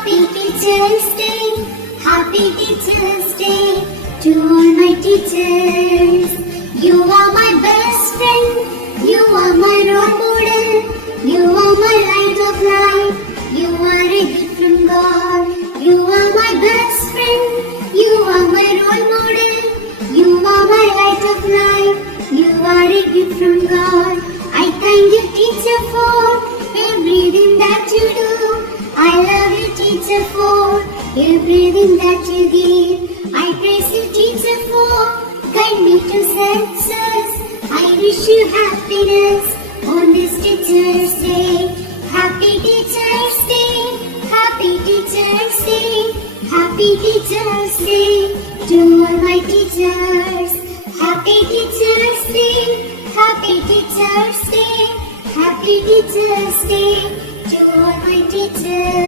Happy Teacher's Day, Happy Teacher's Day to all my teachers. You are my best friend, you are my role model, you are my light of life, you are a gift from God. You are my best friend, you are my role model, you are my light of life, you are a gift from God. I thank you, teacher, for everything that you do. I love you, teacher, for everything that you give. I praise you, teacher, for guide me to success. I wish you happiness on this Teacher's Day. Happy Teacher's Day, Happy Teacher's Day, Happy Teacher's Day to all my teachers. Happy Teacher's Day, Happy Teacher's Day, Happy Teacher's Day to all my teachers.